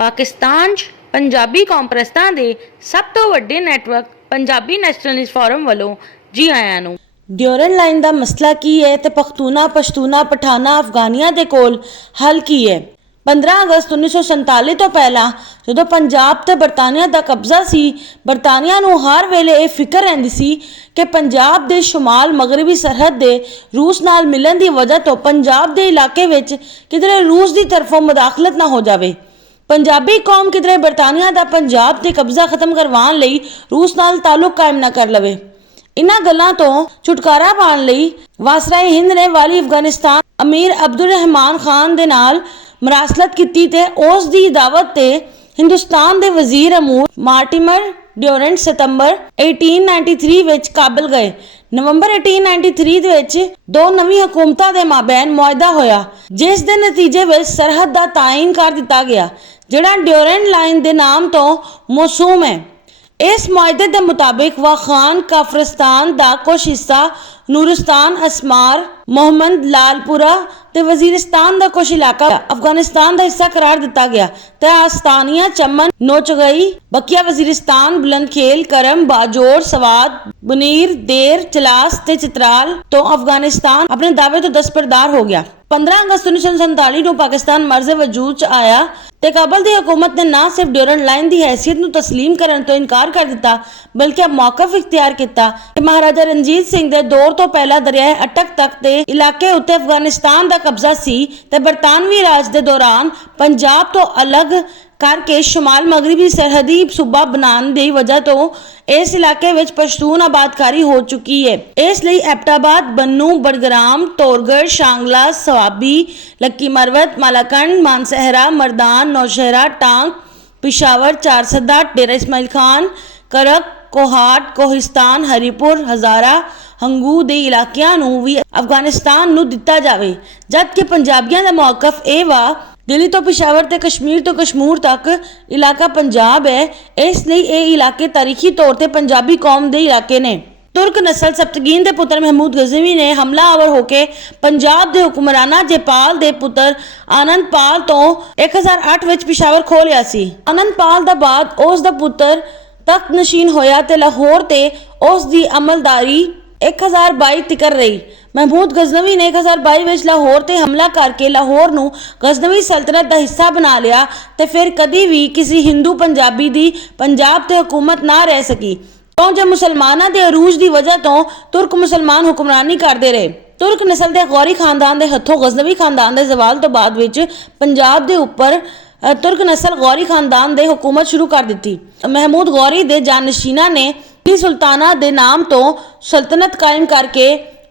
ਪਾਕਿਸਤਾਨ 'ਚ ਪੰਜਾਬੀ ਕੌਮਪ੍ਰਸਤਾਂ ਦੇ ਸਭ ਤੋਂ ਵੱਡੇ ਨੈਟਵਰਕ ਪੰਜਾਬੀ ਨੈਸ਼ਨਲਿਸਟ ਫੋਰਮ ਵੱਲੋਂ ਜੀ ਆਇਆਂ ਨੂੰ। ਡਿਊਰਨ ਲਾइन ਦਾ ਮਸਲਾ ਕੀ ਹੈ ਤੇ ਪਖਤੂਨਾ ਪਸ਼ਤੂਨਾ ਪਠਾਨਾ ਅਫਗਾਨੀਆਂ ਦੇ ਕੋਲ ਹੱਲ ਕੀ ਹੈ। 15 ਅਗਸਤ 1947 ਤੋਂ ਪਹਿਲਾਂ ਜਦੋਂ ਪੰਜਾਬ ਤੇ ਬਰਤਾਨੀਆ ਦਾ ਕਬਜ਼ਾ ਸੀ, ਬਰਤਾਨੀਆ ਨੂੰ ਹਰ ਵੇਲੇ ਇਹ ਫਿਕਰ ਰਹਿੰਦੀ ਸੀ ਕਿ ਪੰਜਾਬ ਦੇ ਸ਼ਮਾਲ ਮਗਰਬੀ ਸਰਹੱਦ ਦੇ ਰੂਸ ਨਾਲ ਮਿਲਣ ਦੀ ਵਜ੍ਹਾ ਤੋਂ ਪੰਜਾਬ ਦੇ ਇਲਾਕੇ ਵਿੱਚ ਕਿਧਰੇ ਰੂਸ ਦੀ ਤਰਫੋਂ ਮੁਦਾਖਲਤ ਨਾ ਹੋ ਜਾਵੇ। ਪੰਜਾਬੀ ਕੌਮ ਕਿਧਰੇ ਬਰਤਾਨੀਆ ਦਾ ਪੰਜਾਬ ਤੇ ਕਬਜ਼ਾ ਖਤਮ ਕਰਵਾਉਣ ਲਈ ਰੂਸ ਨਾਲ ਤਾਲੁਕ ਕਾਇਮ ਨਾ ਕਰ ਲਵੇ। ਇਨ੍ਹਾਂ ਗੱਲਾਂ ਤੋਂ ਛੁਟਕਾਰਾ ਪਾਉਣ ਲਈ ਵਾਸਰਾਏ ਹਿੰਦ ਨੇ ਵਾਲੀ ਅਫਗਾਨਿਸਤਾਨ ਅਮੀਰ ਅਬਦੁਲ ਰਹਿਮਾਨ ਖਾਨ ਦੇ ਨਾਲ ਮਰਾਸਲਤ ਕੀਤੀ ਤੇ ਉਸ ਦੀ ਦਾਵਤ ਤੇ ਹਿੰਦੁਸਤਾਨ ਦੇ ਵਜ਼ੀਰ ਅਮੂਰ ਮਾਰਟੀਮਰ ਡਿਊਰੈਂਟ ਸਤੰਬਰ 1893 ਵਿੱਚ ਕਾਬਲ ਗਏ। ਨਵੰਬਰ 1893 ਦੇ ਵਿੱਚ ਦੋ ਨਵੀਂ ਹਕੂਮਤਾਂ ਦੇ ਮਾਬੈਨ ਮੁਆਹਦਾ ਹੋਇਆ, ਜਿਸ ਦੇ ਨਤੀਜੇ ਵਿੱਚ ਸਰਹੱਦ ਦਾ ਤਾਇਨ ਕਰ ਦਿੱਤਾ ਗਿਆ, ਜਿਹੜਾ ਡਿਊਰੈਂਟ ਲਾਈਨ ਦੇ ਨਾਮ ਤੋਂ ਮੌਸੂਮ ਹੈ। इस मुआहदे के मुताबिक वाखान काफरिस्तान ਦਾ कुछ हिस्सा ਨੂਰਿਸਤਾਨ असमार मोहम्मद लालपुरा ਤੇ ਵਜ਼ੀਰਿਸਤਾਨ ਦਾ ਕੁਝ ਇਲਾਕਾ ਅਫਗਾਨਿਸਤਾਨ ਦਾ ਹਿੱਸਾ ਕਰਾਰ ਦਿੱਤਾ ਗਿਆ ਤੇ ਆਸਤਾਨੀਆ ਚਮਨ ਨੋਚਗਈ ਬਕੀਆ ਵਜ਼ੀਰਿਸਤਾਨ ਬੁਲੰਦਖੇਲ ਕਰਮ ਬਾਜੋੜ ਸਵਾਦ ਬੁਨੀਰ ਦੇਰ ਚਲਾਸ ਤੇ ਚਿਤਰਾਲ ਤੋਂ ਅਫਗਾਨਿਸਤਾਨ ਆਪਣੇ ਦਾਅਵੇ ਤੋਂ ਦਸਤਬਰਦਾਰ ਹੋ ਗਿਆ। 15 ਅਗਸਤ 1947 ਨੂੰ ਪਾਕਿਸਤਾਨ ਮਰਜ਼ੇ ਵਜੂਦ ਚ ਆਇਆ ਤੇ ਕਾਬਲ ਦੀ ਹਕੂਮਤ ਨੇ ਨਾ ਸਿਰਫ ਡਿਊਰਨ ਲਾਈਨ ਦੀ ਹੈਸੀਅਤ ਨੂੰ ਤਸਲੀਮ ਕਰਨ ਤੋਂ ਇਨਕਾਰ ਕਰ ਦਿੱਤਾ, ਬਲਕਿ ਮੌਕਫ ਇਖਤਿਆਰ ਕੀਤਾ ਕਿ ਮਹਾਰਾਜਾ ਰਣਜੀਤ ਸਿੰਘ ਦੇ ਦੌਰ ਤੋਂ ਪਹਿਲਾਂ ਦਰਿਆਏ ਅਟਕ ਤੱਕ ਦੇ ਇਲਾਕੇ ਉੱਤੇ ਅਫਗਾਨਿਸਤਾਨ ਦਾ ਕਬਜ਼ਾ ਸੀ ਤੇ ਬਰਤਾਨਵੀ ਰਾਜ ਦੇ ਦੌਰਾਨ ਪੰਜਾਬ ਤੋਂ ਅਲੱਗ ਕਰਕੇ ਸ਼ਮਾਲ ਮਗਰਬੀ ਸਰਹੱਦੀ ਸੂਬਾ ਬਣਾਉਣ ਦੀ ਵਜ੍ਹਾ ਤੋਂ ਇਸ ਇਲਾਕੇ ਵਿੱਚ ਪਸ਼ਤੂਨ ਆਬਾਦਕਾਰੀ ਹੋ ਚੁੱਕੀ ਹੈ। ਇਸ ਲਈ ਐਬਟਾਬਾਦ, ਬੰਨੂ, ਬੜਗਰਾਮ, ਤੋਰਗੜ, ਸ਼ਾਂਗਲਾ, ਸਵਾਬੀ, ਲੱਕੀ ਮਰਵਤ, ਮਾਲਾਕੰਡ, ਮਾਨਸਹਿਰਾ, ਮਰਦਾਨ, ਨੌਸ਼ਹਿਰਾ, ਟਾਂਗ, ਪਿਸ਼ਾਵਰ, ਚਾਰਸਦਾ, ਡੇਰਾ ਇਸਮਾइल खान, ਕਰਕ, ਕੋਹਾਟ, ਕੋਹਿਸਤਾਨ, ਹਰੀਪੁਰ, ਹਜ਼ਾਰਾ, ਹੰਗੂ ਦੇ ਇਲਾਕਿਆਂ ਨੂੰ ਵੀ ਅਫਗਾਨਿਸਤਾਨ ਨੂੰ ਦਿੱਤਾ ਜਾਵੇ, ਜਦਕਿ ਪੰਜਾਬੀਆਂ ਦਾ ਮੌਕਫ ਇਹ ਵਾ ਦਿੱਲੀ ਤੋਂ ਪਿਸ਼ਾਵਰ ਤੇ ਕਸ਼ਮੀਰ ਤੋਂ ਕਸ਼ਮੂਰ ਤੱਕ ਇਲਾਕਾ ਪੰਜਾਬ ਹੈ। ਇਸ ਲਈ ਇਹ ਇਲਾਕੇ ਤਾਰੀਖੀ ਤੌਰ ਤੇ ਪੰਜਾਬੀ ਕੌਮ ਦੇ ਇਲਾਕੇ ਨੇ। ਤੁਰਕ ਨਸਲ ਸਪਤਗੀਨ ਦੇ ਪੁੱਤਰ ਮਹਿਮੂਦ ਗਜ਼ਨਵੀ ਨੇ ਹਮਲਾਵਰ ਹੋ ਕੇ ਪੰਜਾਬ ਦੇ ਹੁਕਮਰਾਨਾ ਜੈਪਾਲ ਦੇ ਪੁੱਤਰ ਆਨੰਦਪਾਲ ਤੋਂ 1008 ਵਿੱਚ ਪਿਸ਼ਾਵਰ ਖੋਹ ਲਿਆ ਸੀ। ਆਨੰਦਪਾਲ ਦਾ ਬਾਅਦ ਉਸ ਦਾ ਪੁੱਤਰ ਤਖਤ ਨਸ਼ੀਨ ਹੋਇਆ ਤੇ ਲਾਹੌਰ ਤੇ ਉਸ ਦੀ ਅਮਲਦਾਰੀ 1022 ਤੱਕ ਰਹੀ। ਮਹਿਮੂਦ ਗਜ਼ਨਵੀ ਨੇ 1022 ਵਿੱਚ ਲਾਹੌਰ ਤੇ ਹਮਲਾ ਕਰਕੇ ਲਾਹੌਰ ਨੂੰ ਗਜ਼ਨਵੀ ਸਲਤਨਤ ਦਾ ਹਿੱਸਾ ਬਣਾ ਲਿਆ ਤੇ ਫਿਰ ਕਦੀ ਵੀ ਕਿਸੇ ਹਿੰਦੂ ਪੰਜਾਬੀ ਦੀ ਪੰਜਾਬ ਤੇ ਹਕੂਮਤ ਨਾ ਰਹਿ ਸਕੀ, ਕਿਉਂਕਿ ਮੁਸਲਮਾਨਾਂ ਦੇ ਅਰੂਜ ਦੀ ਵਜ੍ਹਾ ਤੋਂ ਤੁਰਕ ਮੁਸਲਮਾਨ ਹੁਕਮਰਾਨੀ ਕਰਦੇ ਰਹੇ। ਤੁਰਕ ਨਸਲ ਦੇ ਗੌਰੀ ਖਾਨਦਾਨ ਦੇ ਹੱਥੋਂ ਗਜ਼ਨਵੀ ਖਾਨਦਾਨ ਦੇ ਜ਼ਵਾਲ ਤੋਂ ਬਾਅਦ ਵਿੱਚ ਪੰਜਾਬ ਦੇ ਉੱਪਰ ਤੁਰਕ ਨਸਲ ਗੌਰੀ ਖਾਨਦਾਨ ਦੇ ਹੁਕੂਮਤ ਸ਼ੁਰੂ ਕਰ ਦਿੱਤੀ। ਮਹਿਮੂਦ ਗੌਰੀ ਦੇ ਜਾਨਸ਼ੀਨਾਂ ਨੇ ਸੁਲਤਾਨਾ ਦੇ ਨਾਮ ਤੋਂ ਸਲਤਨਤ ਕਾਇਮ ਕਰਕੇ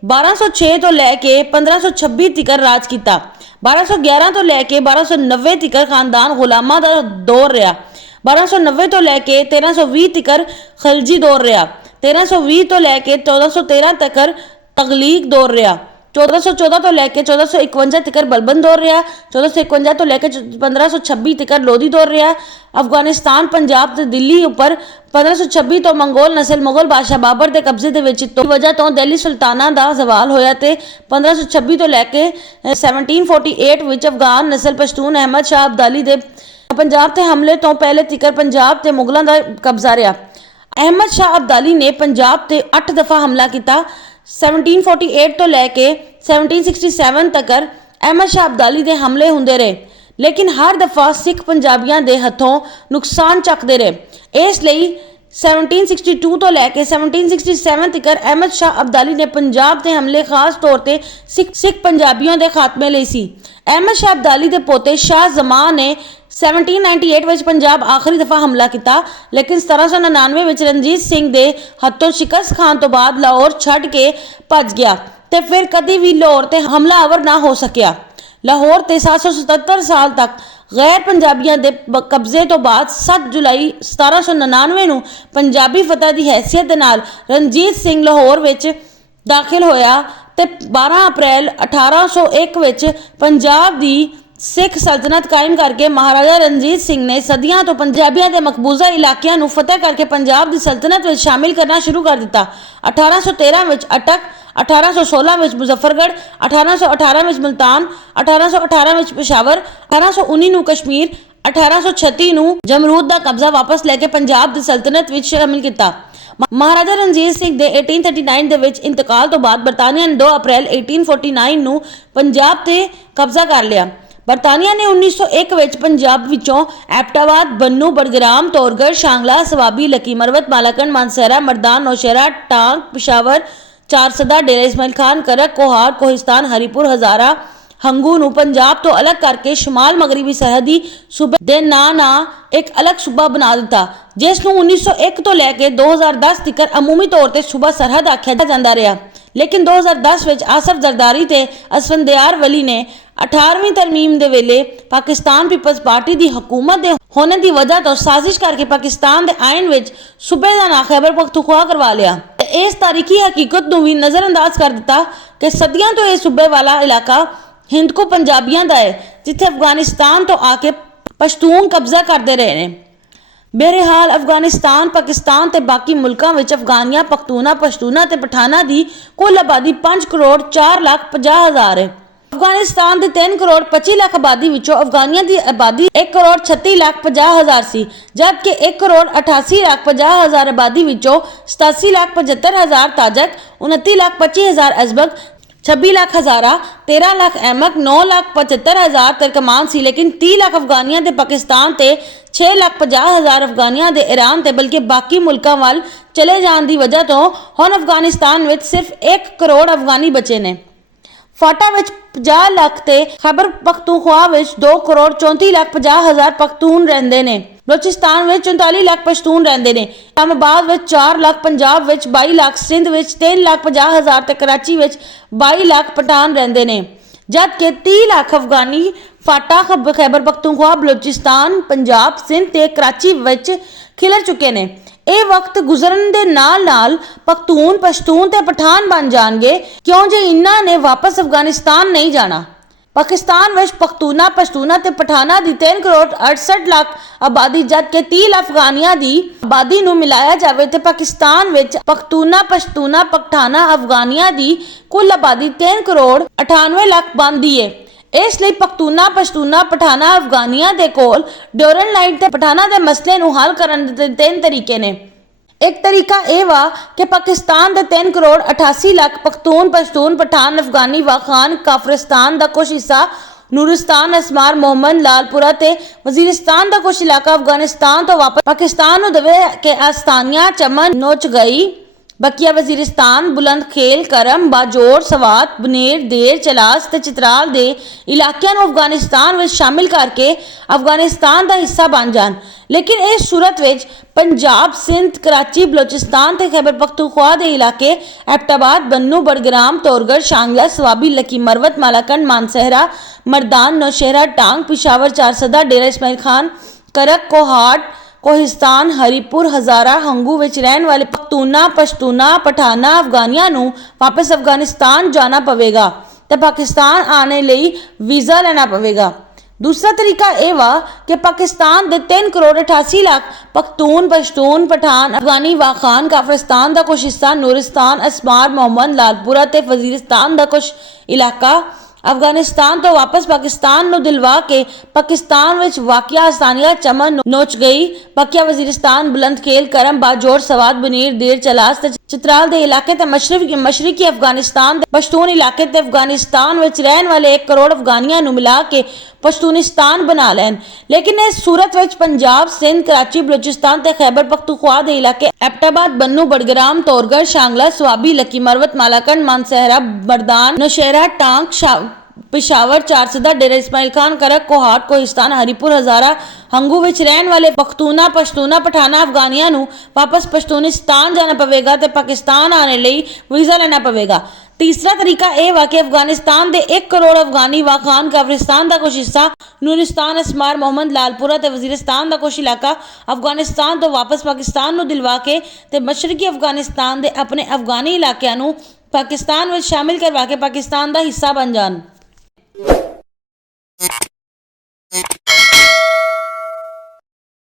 1206 ਤੋਂ ਲੈ ਕੇ 1526 ਤੱਕ ਰਾਜ ਕੀਤਾ। 1211 ਤੋਂ ਲੈ ਕੇ 1290 ਤੱਕ ਖਾਨਦਾਨ ਗੁਲਾਮਾਂ ਦਾ ਦੌਰ ਰਿਹਾ। 1290 ਤੋਂ ਲੈ ਕੇ 1320 ਤੱਕ ਖਲਜੀ ਦੌਰ ਰਿਹਾ। 1320 ਤੋਂ ਲੈ ਕੇ 1413 ਤੱਕ ਤਗਲੀਕ ਦੌਰ ਰਿਹਾ। 1414 ਤੋਂ ਲੈ ਕੇ 1451 ਤੱਕ ਬਲਬਨ ਦੌਰ ਰਿਹਾ। 1451 ਤੋਂ ਲੈ ਕੇ 1526 ਤੱਕ ਲੋਧੀ ਦੌਰ ਰਿਹਾ। ਅਫਗਾਨਿਸਤਾਨ ਪੰਜਾਬ ਤੇ ਦਿੱਲੀ ਉੱਪਰ 1526 ਤੋਂ ਮੰਗੋਲ ਨਸਲ ਮੁਗਲ ਬਾਦਸ਼ਾਹ ਬਾਬਰ ਦੇ ਕਬਜ਼ੇ ਦੇ ਵਿੱਚ ਤੋਂ ਵਜ੍ਹਾ ਤੋਂ ਦਿੱਲੀ ਸੁਲਤਾਨਾ ਦਾ ਜ਼ਵਾਲ ਹੋਇਆ ਤੇ 1526 ਤੋਂ ਲੈ ਕੇ 1748 ਵਿੱਚ ਅਫਗਾਨ ਨਸਲ ਪਸ਼ਤੂਨ ਅਹਿਮਦ ਸ਼ਾਹ ਅਬਦਾਲੀ ਦੇ ਪੰਜਾਬ ਤੇ ਹਮਲੇ ਤੋਂ ਪਹਿਲੇ ਤੱਕ ਪੰਜਾਬ ਤੇ ਮੁਗਲਾਂ ਦਾ ਕਬਜ਼ਾ ਰਿਹਾ। ਅਹਿਮਦ ਸ਼ਾਹ ਅਬਦਾਲੀ ਨੇ ਪੰਜਾਬ ਤੇ 8 ਦਫਾ ਹਮਲਾ ਕੀਤਾ। 1748 ਤੋਂ ਲੈ ਕੇ 1767 ਤੱਕ ਅਹਿਮਦ ਸ਼ਾਹ ਅਬਦਾਲੀ ਦੇ ਹਮਲੇ ਹੁੰਦੇ ਰਹੇ, ਲੇਕਿਨ ਹਰ ਦਫਾ ਸਿੱਖ ਪੰਜਾਬੀਆਂ ਦੇ ਹੱਥੋਂ ਨੁਕਸਾਨ ਚੱਕਦੇ ਰਹੇ। ਇਸ ਲਈ 1762 ਤੋਂ ਲੈ ਕੇ 1767 ਤੱਕ ਅਹਿਮਦ ਸ਼ਾਹ ਅਬਦਾਲੀ ਨੇ ਪੰਜਾਬ ਤੇ ਹਮਲੇ ਖਾਸ ਤੌਰ ਤੇ ਸਿੱਖ ਪੰਜਾਬੀਆਂ ਦੇ ਖਾਤਮੇ ਲਈ ਸੀ। ਅਹਿਮਦ ਸ਼ਾਹ ਅਬਦਾਲੀ ਦੇ ਪੋਤੇ ਸ਼ਾਹ ਜ਼ਮਾਂ ਨੇ 1798 ਵਿੱਚ ਪੰਜਾਬ ਆਖਰੀ ਦਫਾ ਹਮਲਾ ਕੀਤਾ, ਲੇਕਿਨ 1799 ਵਿੱਚ ਰਣਜੀਤ ਸਿੰਘ ਦੇ ਹੱਥੋਂ ਸ਼ਿਕਸਤ ਖਾਣ ਤੋਂ ਬਾਅਦ ਲਾਹੌਰ ਛੱਡ ਕੇ ਭੱਜ ਗਿਆ ਤੇ ਫਿਰ ਕਦੀ ਵੀ ਲਾਹੌਰ ਤੇ ਹਮਲਾਵਰ ਨਾ ਹੋ ਸਕਿਆ। ਲਾਹੌਰ ਤੇ 777 ਸਾਲ ਤੱਕ ਗੈਰ ਪੰਜਾਬੀਆਂ ਦੇ ਕਬਜ਼ੇ ਤੋਂ ਬਾਅਦ 7 ਜੁਲਾਈ 1799 ਨੂੰ ਪੰਜਾਬੀ ਫਤਹ ਦੀ ਹੈਸੀਅਤ ਦੇ ਨਾਲ ਰਣਜੀਤ ਸਿੰਘ ਲਾਹੌਰ ਵਿੱਚ ਦਾਖਲ ਹੋਇਆ ਤੇ 12 ਅਪ੍ਰੈਲ 1801 ਵਿੱਚ ਪੰਜਾਬ ਦੀ ਸਿੱਖ ਸਲਤਨਤ ਕਾਇਮ ਕਰਕੇ ਮਹਾਰਾਜਾ ਰਣਜੀਤ ਸਿੰਘ ਨੇ ਸਦੀਆਂ ਤੋਂ ਪੰਜਾਬੀਆਂ ਦੇ ਮਕਬੂਜ਼ਾ ਇਲਾਕਿਆਂ ਨੂੰ ਫਤਿਹ ਕਰਕੇ ਪੰਜਾਬ ਦੀ ਸਲਤਨਤ ਵਿੱਚ ਸ਼ਾਮਿਲ ਕਰਨਾ ਸ਼ੁਰੂ ਕਰ ਦਿੱਤਾ। 1813 ਵਿੱਚ ਅਟਕ, 1816 ਵਿੱਚ ਮੁਜ਼ੱਫਰਗੜ੍ਹ, 1818 ਵਿੱਚ ਮੁਲਤਾਨ, 1818 ਵਿੱਚ ਪਿਸ਼ਾਵਰ, 1819 ਨੂੰ ਕਸ਼ਮੀਰ, 1836 ਨੂੰ ਜਮਰੂਦ ਦਾ ਕਬਜ਼ਾ ਵਾਪਸ ਲੈ ਕੇ ਪੰਜਾਬ ਦੀ ਸਲਤਨਤ ਵਿੱਚ ਸ਼ਾਮਿਲ ਕੀਤਾ। ਮਹਾਰਾਜਾ ਰਣਜੀਤ ਸਿੰਘ ਦੇ 1839 ਦੇ ਵਿੱਚ ਇੰਤਕਾਲ ਤੋਂ ਬਾਅਦ ਬਰਤਾਨੀਆ ਨੇ 2 ਅਪ੍ਰੈਲ 1849 ਨੂੰ ਪੰਜਾਬ ਤੇ ਕਬਜ਼ਾ ਕਰ ਲਿਆ। ਬਰਤਾਨੀਆ ਨੇ 1901 ਵਿੱਚ ਪੰਜਾਬ ਵਿੱਚੋਂ ਐਬਟਾਬਾਦ, ਬੰਨੂ, ਬੜਗਰਾਮ, ਤੋਰਗੜ, ਸ਼ਾਂਗਲਾ, ਸਵਾਬੀ, ਲੱਕੀ ਮਰਵਤ, ਮਾਲਾਕੰਡ, ਮਾਨਸਹਿਰਾ, ਮਰਦਾਨ, ਨੌਸ਼ਹਿਰਾ, ਟਾਂਗ, ਪਿਸ਼ਾਵਰ, ਚਾਰਸਦਾ, ਡੇਰਾ ਇਸਮਾइल खान, करक, कोहाड़, कोहिस्तान, हरिपुर, हजारा, हंगू ਨੂੰ ਪੰਜਾਬ ਤੋਂ ਅਲੱਗ ਕਰਕੇ ਸ਼ਮਾਲ ਮਗਰਬੀ ਸਰਹੱਦੀ ਸੂਬੇ ਦੇ ਨਾਂ ਇੱਕ ਅਲੱਗ ਸੂਬਾ ਬਣਾ ਦਿੱਤਾ, ਜਿਸ ਨੂੰ 1901 ਤੋਂ ਲੈ ਕੇ 2010 ਤੱਕ ਅਮੂਮੀ ਤੌਰ ਤੇ ਸੂਬਾ ਸਰਹੱਦ ਆਖਿਆ ਜਾਂਦਾ ਰਿਹਾ। ਲੇਕਿਨ 2010 ਵਿੱਚ ਆਸਫ ਜ਼ਰਦਾਰੀ ਤੇ ਅਸਫੰਦਿਆਰ ਵਲੀ ਨੇ 18ਵੀਂ ਤਰਮੀਮ ਦੇ ਵੇਲੇ ਪਾਕਿਸਤਾਨ ਪੀਪਲਜ਼ ਪਾਰਟੀ ਦੀ ਹਕੂਮਤ ਦੇ ਹੋਣੇ ਦੀ ਵਜ੍ਹਾ ਤੋਂ ਸਾਜ਼ਿਸ਼ ਕਰਕੇ ਪਾਕਿਸਤਾਨ ਦੇ ਆਇਨ ਵਿੱਚ ਸੂਬੇ ਦਾ ਨਾਂ ਖੈਬਰ ਪਖਤੂਨਖਵਾ ਕਰਵਾ ਲਿਆ ਤੇ ਇਸ ਤਾਰੀਖੀ ਹਕੀਕਤ ਨੂੰ ਵੀ ਨਜ਼ਰਅੰਦਾਜ਼ ਕਰ ਦਿੱਤਾ ਕਿ ਸਦੀਆਂ ਤੋਂ ਇਹ ਸੂਬੇ ਵਾਲਾ ਇਲਾਕਾ ਹਿੰਦ ਕੋ ਪੰਜਾਬੀਆਂ ਦਾ ਹੈ, ਜਿੱਥੇ ਅਫਗਾਨਿਸਤਾਨ ਤੋਂ ਆ ਕੇ ਪਸ਼ਤੂਨ ਕਬਜ਼ਾ ਕਰਦੇ ਰਹੇ ਨੇ। ਬਹਰਹਾਲ ਅਫਗਾਨਿਸਤਾਨ, ਪਾਕਿਸਤਾਨ ਤੇ ਬਾਕੀ ਮੁਲਕਾਂ ਵਿੱਚ ਅਫਗਾਨੀਆਂ, ਪਖਤੂਨਾ, ਪਸ਼ਤੂਨਾ ਤੇ ਪਠਾਨਾ ਦੀ ਕੁੱਲ ਆਬਾਦੀ 5 ਕਰੋੜ 4 ਲੱਖ 50 ਹਜ਼ਾਰ ਹੈ। ਅਫਗਾਨਿਸਤਾਨ ਦੀ 3 ਕਰੋੜ 25 ਲੱਖ ਆਬਾਦੀ ਵਿੱਚੋਂ ਅਫਗਾਨੀਆਂ ਦੀ ਆਬਾਦੀ 1 ਕਰੋੜ 36 ਲੱਖ 50 ਹਜ਼ਾਰ ਸੀ, ਜਦਕਿ 1 ਕਰੋੜ 88 ਲੱਖ 50 ਹਜ਼ਾਰ ਆਬਾਦੀ ਵਿੱਚੋਂ 87 ਲੱਖ 75 ਹਜ਼ਾਰ ਤਾਜਕ, 29 ਲੱਖ 25 ਹਜ਼ਾਰ ਅਜ਼ਬਕ, 26 ਲੱਖ ਹਜ਼ਾਰਾ, 13 ਲੱਖ ਅਹਿਮਕ, 9 ਲੱਖ 75 ਹਜ਼ਾਰ ਤਰਕਮਾਨ ਸੀ। ਲੇਕਿਨ 30 ਲੱਖ ਅਫਗਾਨੀਆਂ ਦੇ ਪਾਕਿਸਤਾਨ ਤੇ 6 ਲੱਖ 50 ਹਜ਼ਾਰ ਅਫਗਾਨੀਆਂ ਦੇ ਈਰਾਨ ਤੇ ਬਲਕਿ ਬਾਕੀ ਮੁਲਕਾਂ ਵੱਲ ਚਲੇ ਜਾਣ ਦੀ ਵਜ੍ਹਾ ਤੋਂ ਹੁਣ ਅਫਗਾਨਿਸਤਾਨ ਵਿੱਚ ਸਿਰਫ 1 ਕਰੋੜ ਅਫਗਾਨੀ ਬਚੇ ਨੇ। ਫਾਟਾ ਵਿੱਚ 50 ਲੱਖ ਤੇ ਖੈਬਰ ਪਖਤੂਨਖਵਾ ਵਿੱਚ 2 ਕਰੋੜ 34 ਲੱਖ 50 ਹਜ਼ਾਰ ਪਖਤੂਨ ਰਹਿੰਦੇ ਨੇ। ਬਲੋਚਿਸਤਾਨ ਵਿੱਚ 39 ਲੱਖ ਪਸ਼ਤੂਨ ਰਹਿੰਦੇ ਨੇ। ਇਸਲਾਮਾਬਾਦ ਵਿੱਚ 4 ਲੱਖ, ਪੰਜਾਬ ਵਿੱਚ 22 ਲੱਖ, ਸਿੰਧ ਵਿੱਚ 3 ਲੱਖ 50 ਹਜ਼ਾਰ ਤੇ ਕਰਾਚੀ ਵਿੱਚ 22 ਲੱਖ ਪਠਾਨ ਰਹਿੰਦੇ ਨੇ, ਜਦਕਿ 30 ਲੱਖ ਅਫਗਾਨੀ ਫਾਟਾ, ਖੈਬਰ ਪਖਤੂਨਖਵਾ, ਬਲੋਚਿਸਤਾਨ, ਪੰਜਾਬ, ਸਿੰਧ ਤੇ ਕਰਾਚੀ ਵਿੱਚ ਖਿਲਰ ਚੁੱਕੇ ਨੇ। ਇਹ ਵਕਤ ਗੁਜ਼ਰਨ ਦੇ ਨਾਲ ਪਖਤੂਨ, ਪਸ਼ਤੂਨ ਤੇ ਪਠਾਨ ਬਣ ਜਾਣਗੇ, ਕਿਉਂ ਜੇ ਇਹਨਾਂ ਨੇ ਵਾਪਸ ਅਫਗਾਨਿਸਤਾਨ ਨਹੀਂ ਜਾਣਾ। ਪਾਕਿਸਤਾਨ ਵਿੱਚ ਪਖਤੂਨਾ, ਪਸ਼ਤੂਨਾ ਤੇ ਪਠਾਨਾ ਦੀ 3 ਕਰੋੜ 68 ਲੱਖ ਆਬਾਦੀ, ਜਦਕਿ 30 ਲੱਖ ਅਫਗਾਨੀਆਂ ਦੀ ਆਬਾਦੀ ਨੂੰ ਮਿਲਾਇਆ ਜਾਵੇ ਤੇ ਪਾਕਿਸਤਾਨ ਵਿੱਚ ਪਖਤੂਨਾ, ਪਸ਼ਤੂਨਾ, ਪਠਾਨਾ ਅਫਗਾਨੀਆਂ ਦੀ ਕੁੱਲ ਆਬਾਦੀ 3 ਕਰੋੜ 98 ਲੱਖ ਬਣਦੀ ਹੈ। ਇਸ ਲਈ ਪਖਤੂਨਾ, ਪਸ਼ਤੂਨਾ, ਪਠਾਨਾ ਅਫਗਾਨੀਆਂ ਦੇ ਕੋਲ ਡਿਊਰਨ ਲਾਈਨ ਤੇ ਪਠਾਨਾ ਦੇ ਮਸਲੇ ਨੂੰ ਹੱਲ ਕਰਨ ਦੇ 3 ਤਰੀਕੇ ਨੇ। ਇੱਕ ਤਰੀਕਾ ਇਹ ਵਾ ਕਿ ਪਾਕਿਸਤਾਨ ਦੇ 3 ਕਰੋੜ 88 ਲੱਖ ਪਖਤੂਨ, ਪਸ਼ਤੂਨ, ਪਠਾਨ ਅਫਗਾਨੀ ਵਾਖਾਨ ਕਾਫਰਿਸਤਾਨ ਦਾ ਕੁਝ ਹਿੱਸਾ, ਨੂਰਿਸਤਾਨ, ਅਸਮਾਰ, मोहम्मद लालपुरा ਤੇ ਵਜ਼ੀਰਿਸਤਾਨ ਦਾ ਕੁਝ ਇਲਾਕਾ ਅਫਗਾਨਿਸਤਾਨ ਤੋਂ ਵਾਪਸ ਪਾਕਿਸਤਾਨ ਨੂੰ ਦੇਵੇ ਕਿ ਆਸਤਾਨੀਆ, ਚਮਨ, ਨੋਚ ਗਈ, बकिया वजीरिस्तान, बुलंदखेल, करम, बाजोर, सवात, बनेर, देर, चलास ते चित्राल दे इलाकिਆਂ ਨੂੰ ਅਫਗਾਨਿਸਤਾਨ ਵਿੱਚ ਸ਼ਾਮਿਲ ਕਰਕੇ ਅਫਗਾਨਿਸਤਾਨ ਦਾ ਹਿੱਸਾ ਬਣ ਜਾਣ। ਲੇਕਿਨ ਇਸ ਸੂਰਤ ਵਿੱਚ ਪੰਜਾਬ, ਸਿੰਧ, ਕਰਾਚੀ, ਬਲੋਚਿਸਤਾਨ ਤੇ ਖੈਬਰ ਪਖਤੂਨਖਵਾ ਦੇ ਇਲਾਕੇ ਐਬਟਾਬਾਦ, ਬੰਨੂ, ਬੜਗਰਾਮ, ਤੋਰਗੜ, ਸ਼ਾਂਗਲਾ, ਸਵਾਬੀ, ਲੱਕੀ ਮਰਵਤ, ਮਾਲਾਕੰਡ, ਮਾਨਸਹਿਰਾ, मरदान, नौशहरा, टांग, पिशावर, चारसदा, डेरा इस्माइल खान, करक, कोहाड़, कोहिस्तान, हरिपुर, हजारा, हंगू ਵਿੱਚ ਰਹਿਣ ਵਾਲੇ ਪਖਤੂਨਾ, ਪਸ਼ਤੂਨਾ, ਪਠਾਨਾ ਅਫਗਾਨੀਆਂ ਨੂੰ ਵਾਪਸ ਅਫਗਾਨਿਸਤਾਨ ਜਾਣਾ ਪਵੇਗਾ ਤੇ ਪਾਕਿਸਤਾਨ ਆने ਲਈ ਵੀਜ਼ਾ ਲੈਣਾ ਪਵੇਗਾ। दूसरा तरीका ਇਹ ਵਾ ਕਿ ਪਾਕਿਸਤਾਨ ਦੇ 3 ਕਰੋੜ 88 ਲੱਖ ਪਖਤੂਨ, ਪਸ਼ਤੂਨ, ਪਠਾਨ ਅਫਗਾਨੀ ਵਾਖਾਨ ਕਾਫਰਿਸਤਾਨ ਦਾ ਕੁਝ ਹਿੱਸਾ, ਨੂਰਿਸਤਾਨ, ਅਸਮਾਰ, मोहम्मद लालपुरा ਤੇ ਵਜ਼ੀਰਿਸਤਾਨ ਦਾ ਕੁਝ ਇਲਾਕਾ ਅਫਗਾਨਿਸਤਾਨ ਤੋਂ ਵਾਪਸ ਪਾਕਿਸਤਾਨ ਨੂੰ ਦਿਲਵਾ ਕੇ ਪਾਕਿਸਤਾਨ ਵਿੱਚ ਵਾਕਿਆ ਆਸਾਨੀਆ, ਚਮਨ, ਨੋਚ ਗਈ, ਬਕਿਆ ਵਜ਼ੀਰਿਸਤਾਨ, ਬੁਲੰਦਖੇਲ, ਕਰਮ, ਬਾਜੋਰ, ਸਵਾਤ, ਬਨੀਰ, ਦੇਰ, ਚਲਾਸ ਤੇ चित्राल ਦੇ ਇਲਾਕੇ ਤੇ ਮਸ਼ਰਕੀ ਅਫਗਾਨਿਸਤਾਨ ਦੇ ਪਸ਼ਤੂਨ ਇਲਾਕੇ ਤੇ ਅਫਗਾਨਿਸਤਾਨ ਵਿੱਚ ਰਹਿਣ ਵਾਲੇ 1 ਕਰੋੜ ਅਫਗਾਨੀਆਂ ਨੂੰ ਮਿਲਾ ਕੇ ਪਸ਼ਤੂਨਿਸਤਾਨ ਬਣਾ ਲੈਣ। ਲੇਕਿਨ ਇਸ ਸੂਰਤ ਵਿੱਚ ਪੰਜਾਬ, ਸਿੰਧ, ਕਰਾਚੀ, ਬਲੋਚਿਸਤਾਨ ਤੇ ਖੈਬਰ ਪਖਤੂਨਖਵਾ ਦੇ ਇਲਾਕੇ ਐਬਟਾਬਾਦ, ਬੰਨੂ, ਬੜਗਰਾਮ, ਤੋਰਗੜ, ਸ਼ਾਂਗਲਾ, ਸਵਾਬੀ, ਲੱਕੀ ਮਰਵਤ, ਮਾਲਾਕੰਡ, ਮਾਨਸਹਿਰਾ, मरदान, नौशहरा, टांग, पिशावर, चारसदा, डेरा इस्माइल खान, करक, कोहाड़, कोहिस्तान, हरिपुर, हजारा, हंगू ਵਿੱਚ ਰਹਿਣ ਵਾਲੇ ਪਖਤੂਨਾ, ਪਸ਼ਤੂਨਾ, ਪਠਾਨਾ ਅਫਗਾਨੀਆਂ ਨੂੰ ਵਾਪਸ ਪਸ਼ਤੂਨਿਸਤਾਨ ਜਾਣਾ ਪਵੇਗਾ ਤੇ ਪਾਕਿਸਤਾਨ ਆने ਲਈ ਵੀਜ਼ਾ ਲੈਣਾ ਪਵੇਗਾ। तीसरा तरीका ਇਹ ਵਾ ਕਿ ਅਫਗਾਨਿਸਤਾਨ ਦੇ 1 ਕਰੋੜ ਅਫਗਾਨੀ ਵਾਖਾਨ ਕਾਫਰਿਸਤਾਨ ਦਾ ਕੁਝ ਹਿੱਸਾ, ਨੂਰਿਸਤਾਨ, ਅਸਮਾਰ, मोहम्मद लालपुरा ਤੇ ਵਜ਼ੀਰਿਸਤਾਨ ਦਾ ਕੁਝ ਇਲਾਕਾ ਅਫਗਾਨਿਸਤਾਨ ਤੋਂ ਵਾਪਸ ਪਾਕਿਸਤਾਨ ਨੂੰ ਦਿਲਵਾ ਕੇ ਤੇ ਮਸ਼ਰਕੀ ਅਫਗਾਨਿਸਤਾਨ ਦੇ ਆਪਣੇ ਅਫਗਾਨੀ ਇਲਾਕਿਆਂ ਨੂੰ ਪਾਕਿਸਤਾਨ ਵਿੱਚ ਸ਼ਾਮਿਲ ਕਰਵਾ ਕੇ ਪਾਕਿਸਤਾਨ ਦਾ ਹਿੱਸਾ ਬਣ ਜਾਣ। है।